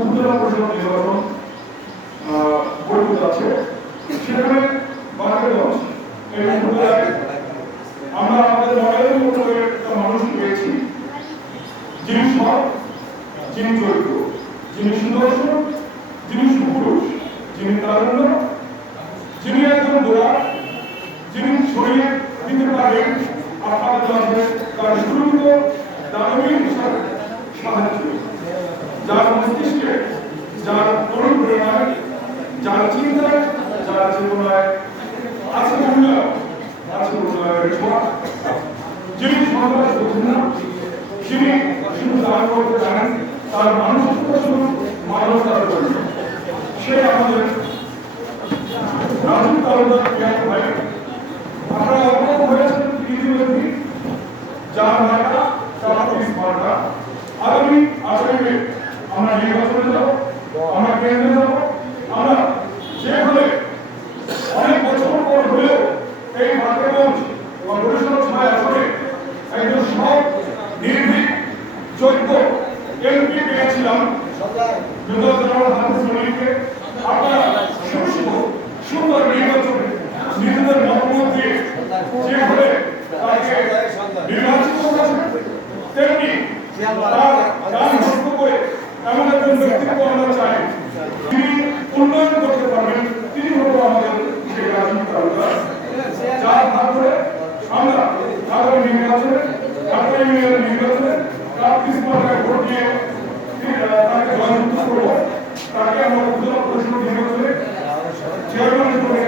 উপজেলা পরিষদ নির্বাচন আছে সেখানে বাংলাদেশ এই আমরা আমাদের মডেলের মতো একটা মানুষ পেয়েছি, যিনি সৎ, যিনি চরিত্র যিনি সুদর্শন, যিনি সুপুরুষ, যিনি তারুণ্য, যিনি একজন দোয়া, যিনি ছড়িয়ে দিতে পারেন, আপনাদের মাঝে তার সাহায্য। যার মস্তিষ্কে, যার অনুপ্রেরণায় যার চিন্তায়, যার চেতনায় আছে উন্নয়ন আছে উন্নয়নের ছোঁয়া। যিনি সন্ত্রাস বোঝেন না যিনি শুধু দান করতে জানেন, তার মানসিকতা শুধু মানবতার জন্য সে আমাদের রাজু তালুকদার জ্ঞান ভাই। আপনারা হয়েছেন যার মার্কা তার মার্কা আগামী আঠারোই আমরা নির্বাচনে যাব, আমরা কেন্দ্রে যাব, আমরা যেভাবে অনেক বছর পর হলেও এই ভাগ্যগঞ্জ বা বরিশাল ছয় আসনে একজন সৎ, নির্ভীক, যোগ্য এমপি পেয়েছিলাম। সুন্দর নির্বাচনে নিজেদের তেমনি তার গান ভক্ত করে এমন একজন ব্যক্তিত্ব আমরা চাই তিনি উন্নয়ন করতে পারবেন তিনি হলো আমাদের সেই রাজনীতি তালুকদার ধরে আমরা আগামী নির্বাচনে আগামী নির্বাচনে কিছু স্পর্ধায় ভোট দিয়ে তাকে জয়যুক্ত করব। তাকে আমরা উপজেলা পরিষদ নির্বাচনে চেয়ারম্যান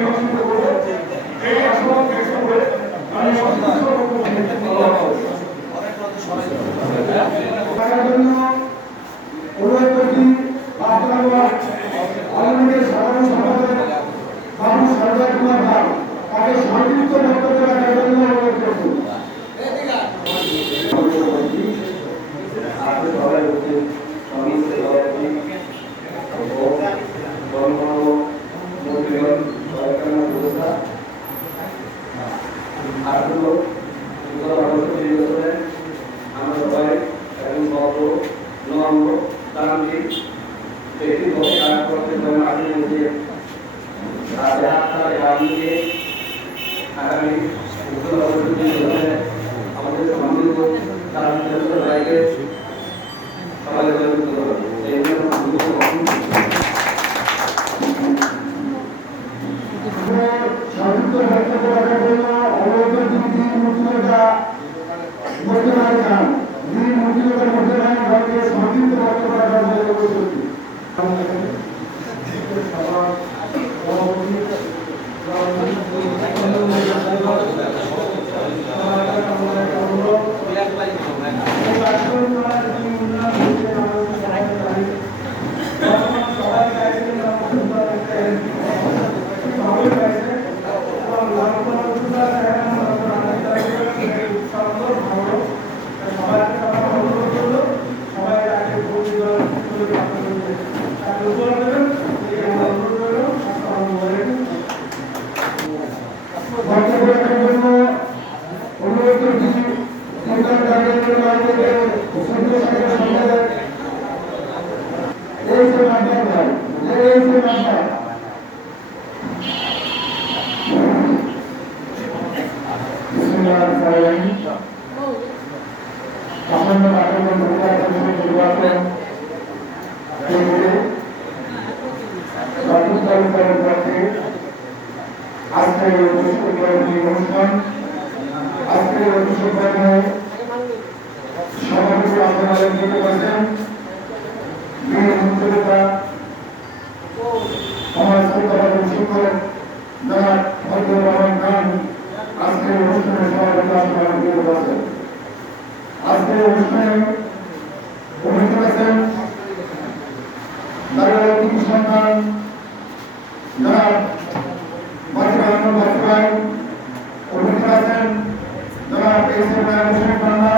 এই বছর বছর অভিবাসন দ্বারা পেশ করা অনুষ্ঠান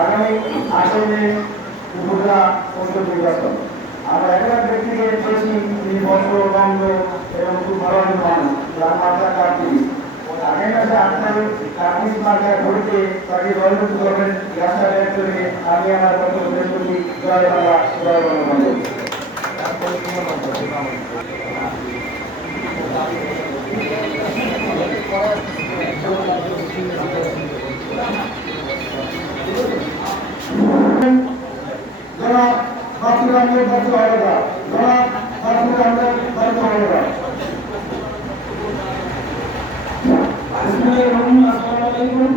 আগামী আটই মে উপজেলা পরিষদ নির্বাচন। আমরা এক এক ব্যক্তিকে পেয়েছি তিনি বস্ত্র লঙ্গ এবং খুব ভালো মানুষ যার মাত্রা কার্তিক আগামী মাসে আপনার কার্তিক মার্কা ঘড়িতে তাকে দলভুক্ত করবেন রাস্তা ব্যাগ করে আমি আমার বক্তব্য শেষ করছি। জয় বাংলা জয় বাংলা Thank. থাকবেন যারা মাতৃ আন্দোলন ব্যর্থ হবে না যারা মাতৃ আন্দোলন ব্যর্থ হবে না আসসালামাইকুম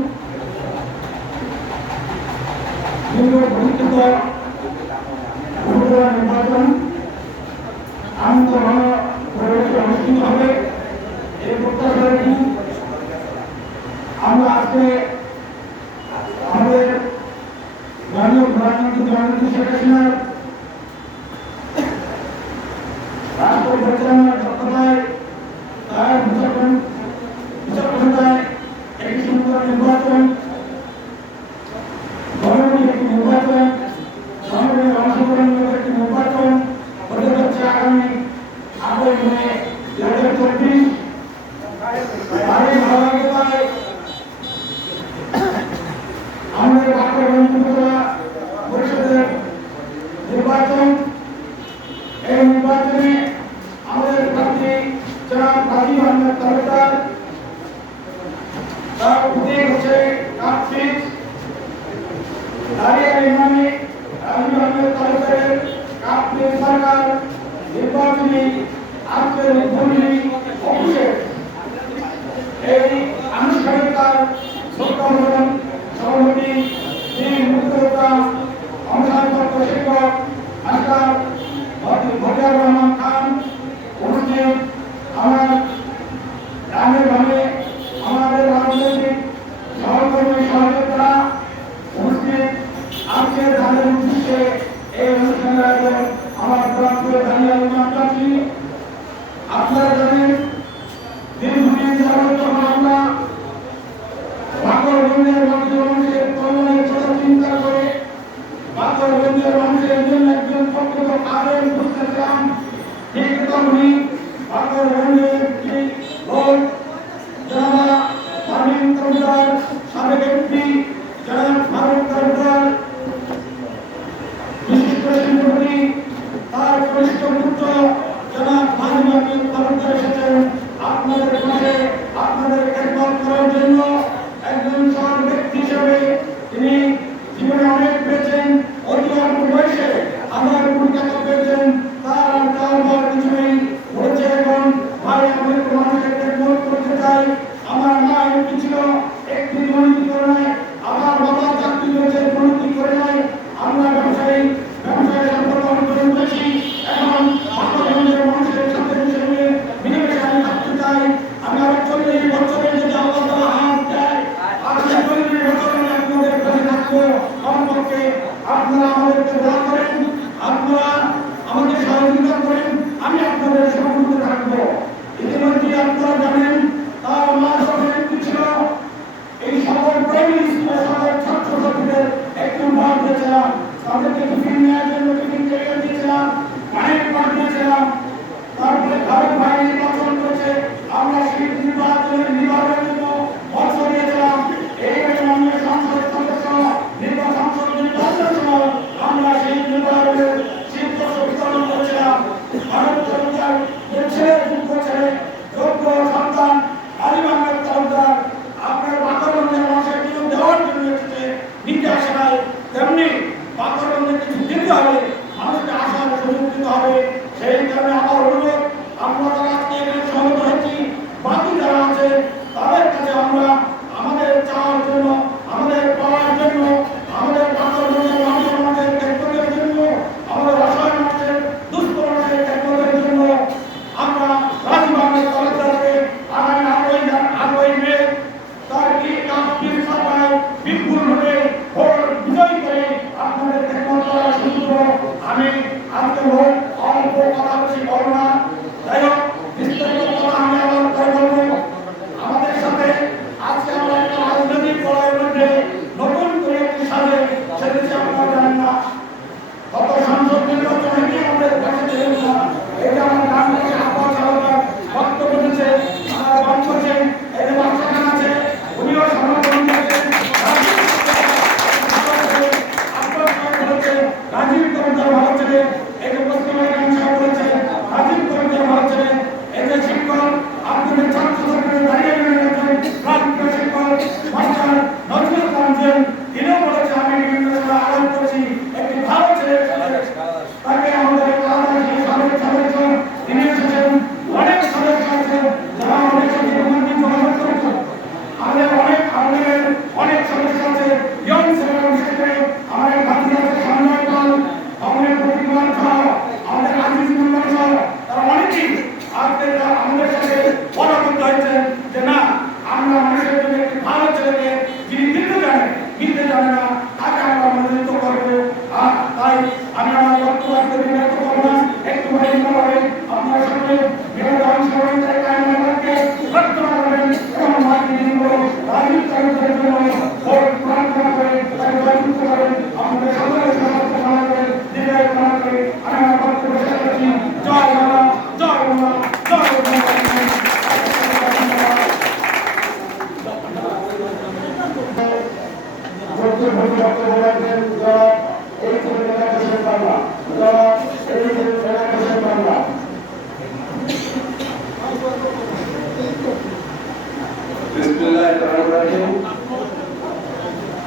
এখানে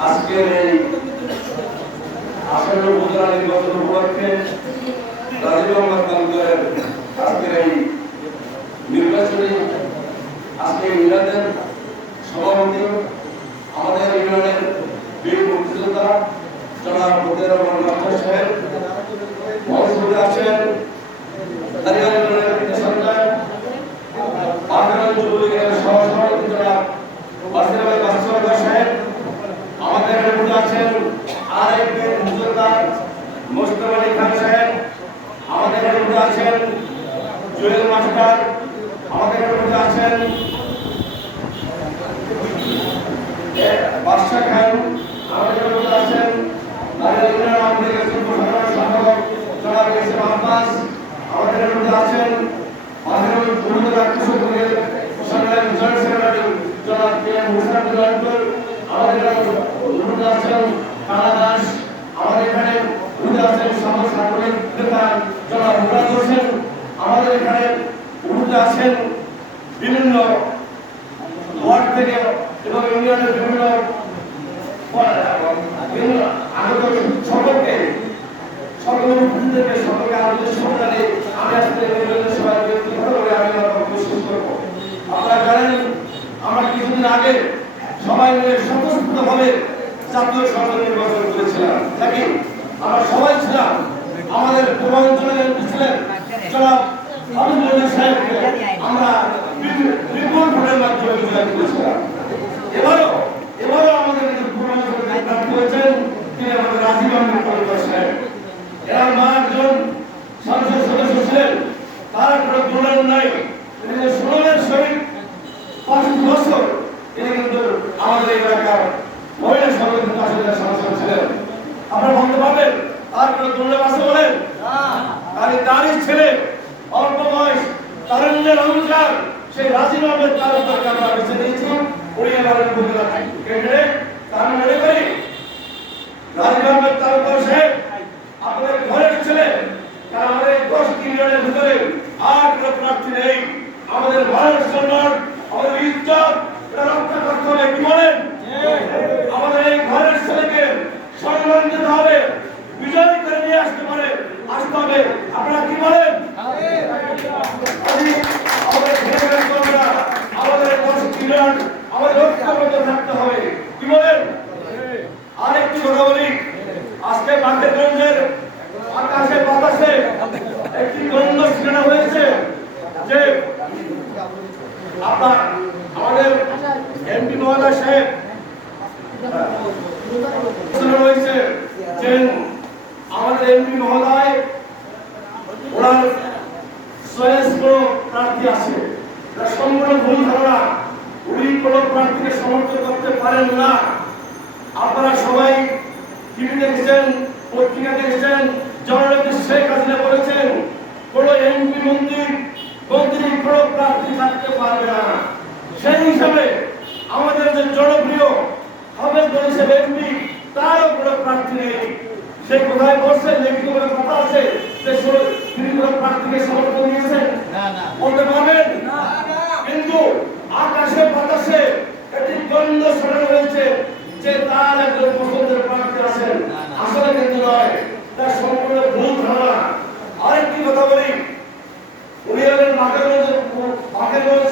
আজকের এই আসন্ন উপজেলা নির্বাচন উপলক্ষে রাজীব আজকের এই নির্বাচনী আজকে ইরাদের সভাপতি, আমাদের ইরানের বীর মুক্তিযোদ্ধা জনাব মুদের রহমান সাহেব মহসুদ আছেন। আছেন আর এম পি মজুমদার মোস্তফ আলী খান সাহেব, আমাদের মধ্যে আছেন জুয়েল মাস্টার, আমাদের মধ্যে আছেন বাদশাহ খান, আমাদের মধ্যে আছেন আমাদের সাধারণ সম্পাদক জনাব এস এম আব্বাস, আমাদের মধ্যে আছেন মাঝের মধ্যে রাক্ষসের জনাব কে এম হোসেন আমাদের হুদ আছেন কালা আমাদের এখানে হুদ আছেন সমাজ সাংগঠনিক নেতা হোসেন, আমাদের এখানে হুদ আছেন বিভিন্ন ওয়ার্ড থেকে এবং ইউনিয়নের বিভিন্ন আগত সকলকে সকল হিন্দুদেরকে সকলকে আমাদের সন্তানে সবাই আপনারা জানেন, আমরা কিছুদিন আগে সবাই মিলে স্বতঃস্ফূর্ত জাতীয় সংসদ নির্বাচন করেছিলাম। নাকি? আমরা সবাই ছিলাম। আমাদের পূর্বাঞ্চলের এমপি ছিলেন আমরা বিপুল- ভোটের মাধ্যমে করেছিলাম এবারও এবারও আমাদের যে পূর্বাঞ্চলে যে প্রার্থী হয়েছেন তিনি আমাদের রাজীব আহমেদ পরিবার সাহেব এরা মা একজন সংসদ সদস্য ছিলেন তার কোনো দুর্নাম নাই তিনি যে সুনামের সহিত পঁচিশ বছর তিনি কিন্তু আমাদের এই এলাকার মহিলা সংগঠন আসলে সংসদ ছিলেন আপনারা বলতে পারবেন তার কোনো দুর্নাম আছে বলেন তার এই তারই ছেলে অল্প বয়স তারুণ্যের অহংকার সেই রাজীব আহমেদ তালুকদারকে আমরা বেছে নিয়েছি উনি এবারের উপজেলা ক্যান্ডিডেট তা আমি মনে করি রাজীব আহমেদ তালুকদার সাহেব আপনাদের ঘরের ছেলে কারণ আমাদের এই দশ ইউনিয়নের ভিতরে আর কোনো প্রার্থী নেই আমাদের ভারত সম্মান আমাদের ইজ্জত এটা রক্ষা করতে হবে কি বলেন আমাদের এই ঘরের ছেলেকে সম্মান দিতে হবে বিজয় করে নিয়ে আসতে পারে আসতে হবে আপনারা কি বলেন আজ আমাদের ছেলেমেয়ের কন্যা, আমাদের দশ ইউনিয়ন আমাদের ঐক্যবদ্ধ থাকতে হবে কি বলেন আরেকটি কথা বলি আজকে বাকেরগঞ্জের আকাশে বাতাসে একটি গন্ধ সৃষ্টি হয়েছে যে আপনার আমাদের এমপি মহোদয় সাহেব সূচনা হয়েছে যে আমাদের এমপি মহোদয় ওনার চয়েস কোনো প্রার্থী আছে এটা সম্পূর্ণ ভুল ধারণা উনি কোনো প্রার্থীকে সমর্থন করতে পারেন না আপনারা সবাই টিভি দেখেছেন পত্রিকা দেখেছেন জননেত্রী শেখ হাসিনা বলেছেন কোনো এমপি মন্ত্রী মন্ত্রী কোনো প্রার্থী থাকতে পারবে না সেই হিসাবে আমাদের যে জনপ্রিয় হবে হিসেবে এমপি তারও কোনো প্রার্থী নেই। সে কোথায় বলছে লিখিত করে কথা আছে? যে তিনি কোনো প্রার্থীকে সমর্থন দিয়েছেন? বলতে পারবেন? কিন্তু আকাশে বাতাসে একটি দ্বন্দ্ব ছড়ানো হয়েছে যে তার একজন পছন্দের প্রার্থী আছেন। আসলে কিন্তু নয় তার সম্পূর্ণ ভুল ধারণা। আরেকটি কথা বলি। উনি হলেন বাকেরগঞ্জ বাকেরগঞ্জ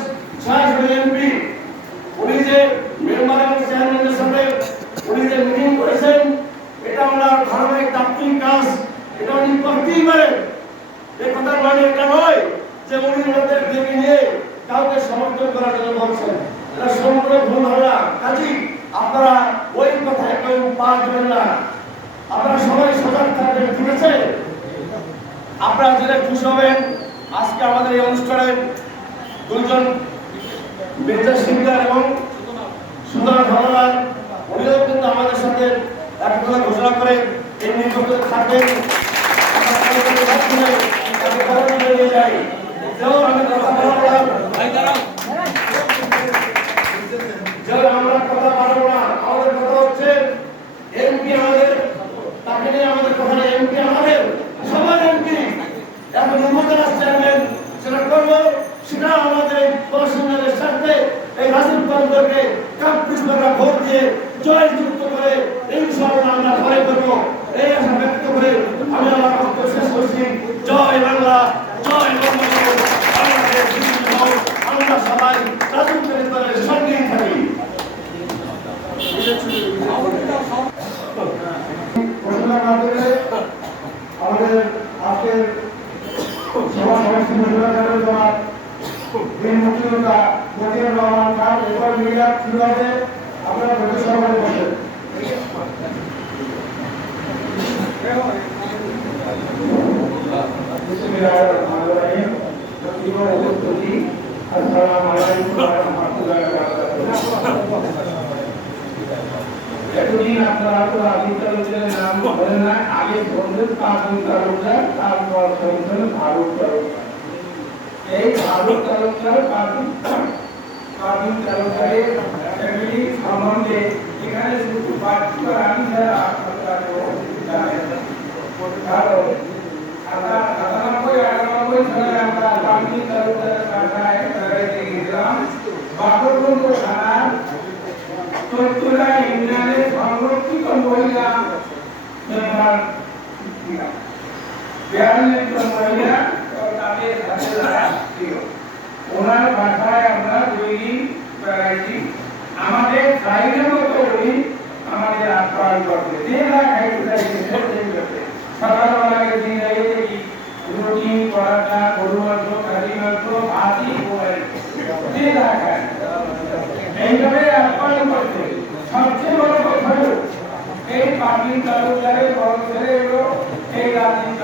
উনি যে মেম্বার এবং চেয়ারম্যানের সাথে উনি যে এটা ওনার ধারাবাহিক দাপ্তরিক কাজ এটা উনি করতেই মানে যে উনি ওনাদের ডেকে নিয়ে সম্পূর্ণ ভুল ধারণা কাজী আপনারা ওই কথায় কেউ পা না। আপনারা সবাই সজাগ থাকবেন, ঠিক আছে? আপনারা জেনে খুশি হবেন, আজকে আমাদের এই অনুষ্ঠানে দুইজন মির্জা সিকদার এবং সুন্দর ধরনার উনিও কিন্তু আমাদের সাথে এক কথা ঘোষণা করে এই নির্বাচনে থাকবেন। আমরা কথা না, আমাদের কথা হচ্ছে এমপি আমাদের আমাদের সবার এমপি। এখন উপজেলা চেয়ারম্যান সেটা করব সেটা আমাদের এই পড়াশোনার স্বার্থে এই রাজনীতি কাপ্পিস আমরা ভোট দিয়ে জয় যুক্ত করে ইনশাআল্লাহ আমরা ঘরে করব এই আশা ব্যক্ত করে আমি আমার বক্তব্য শেষ করছি জয় বাংলা জয় বঙ্গবন্ধু বাংলাদেশ জিন্দাবাদ। আমরা সবাই রাজীব তন্ত্রের সঙ্গেই থাকি ঘোষণার মাধ্যমে আমাদের আজকের সভা সমাবেশ ঘোষণা করেন তোমার বীর মুক্তিযোদ্ধা মতিউর রহমান খান এরপর মিডিয়া শুরু হবে আপনারা ভোটের সভায় বসেন বিসমিল্লাহিররহমানিররহিম। প্রিয় উপস্থিতি, আসসালামু আলাইকুম ওয়া রাহমাতুল্লাহি ওয়া বারাকাতুহু। এতদিন আপনারা তো আদিল তালুকদারের নাম বলেন না আগে বললেন কাবুল তালুকদার তারপর ফারুক তালুকদার এই ফারুক তালুকদার কাবুল কাবুল তালুকদারের ফ্যামিলি সম্বন্ধে। এখানে শুধু বাচ্চু আমি ছাড়া আপনারা কেউ জানেন না। কারণ সাতানব্বই, আটানব্বই সালে আমরা কাবুল তালুকদারের বাসায় বেড়াইতে গেছিলাম বাকরবন্দ থানার চতুরা ইউনিয়নের সংরক্ষিত মহিলা বিয়াল্লিশ জন মহিলা তাদের সাথে ছিল ওনার ভাষায় আমরা তৈরি করাইছি আমাদের চাহিদা মতো উনি আমাদের আপ্যায়ন করবে যে যা খাইতে চাইছে সেই করবে সকালবেলাকে দিন যাই দেখি রুটি পরাটা গরু মাংস খাসি মাংস ভাজি পোয়াই যে যা খায় এইভাবে আপ্যায়ন করছে সবচেয়ে বড় কথা এই পাবলিক তালুকদারের বড় ছেলে হলো এই রাজনীতি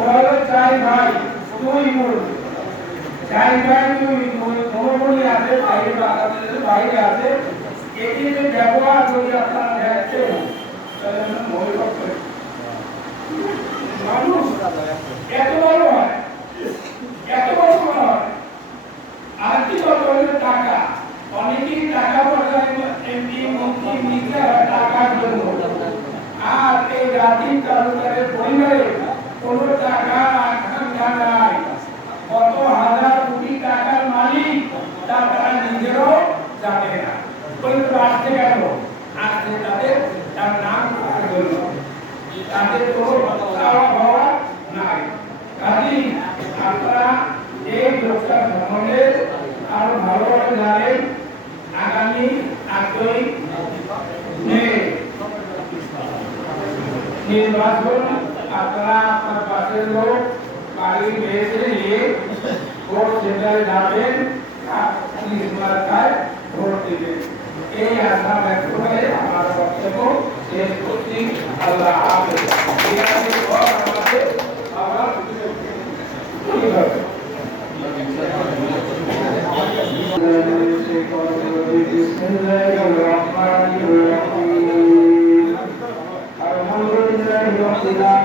ওরা চাই ভাই, তুই মূল। চাই ভাই তুই মনোমণি আছে, বাইরে বাইরে আছে। এটি যে ব্যবহার যদি আপনারা দেখছেন। তাহলে মনে মানুষ এত বড় হয়, এত বড় মনে হয়। আর্থিক অর্থনৈতিক টাকা? অনেকেই টাকা পয়সা এমপি মন্ত্রী মিনিস্টার হয়, টাকার জন্য। আর এই রাজীব তালুকারের পরিবারে কোনো টাকা কোটি টাকার এই লোকটা সম্বন্ধে আরও ভালোভাবে জানেন আগামী আটই মে নির্বাচন আপনারা আপনার পাশের লোক বাড়ির মেয়েছে নিয়ে ভোট সেন্টারে যাবেন আর পুলিশ মার্কায় ভোট দিবেন এই আশা ব্যক্ত করে আমার বক্তব্য শেষ করছি আল্লাহ হাফেজ এই আছে পর আমাদের আবার ঠিক হবে بسم الله الرحمن الرحيم الحمد لله رب العالمين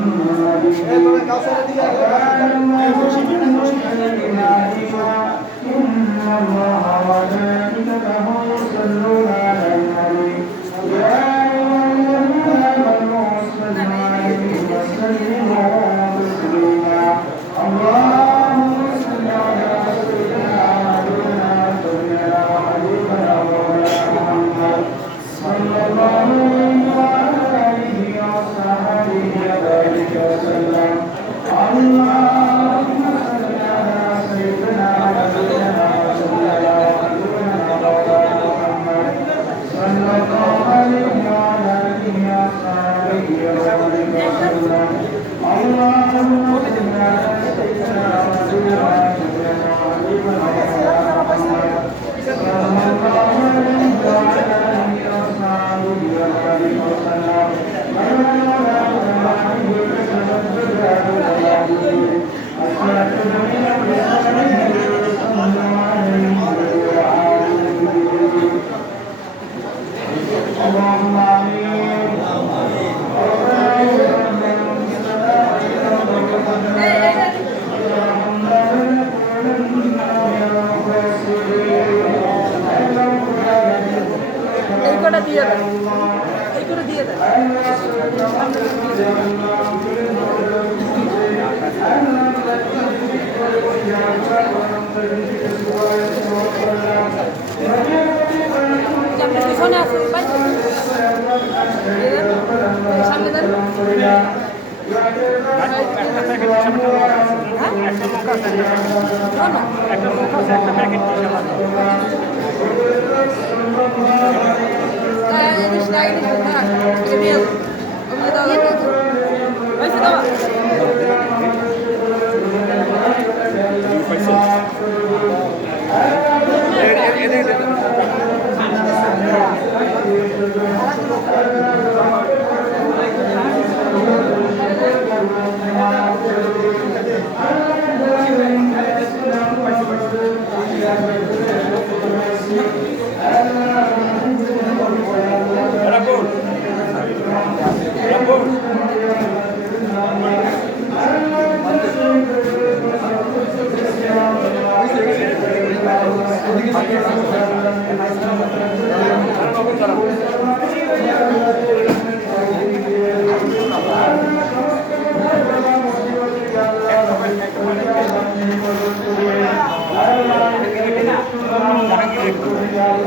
النبيين وكان الله شيئا عليما إن الله وملائكته يصلون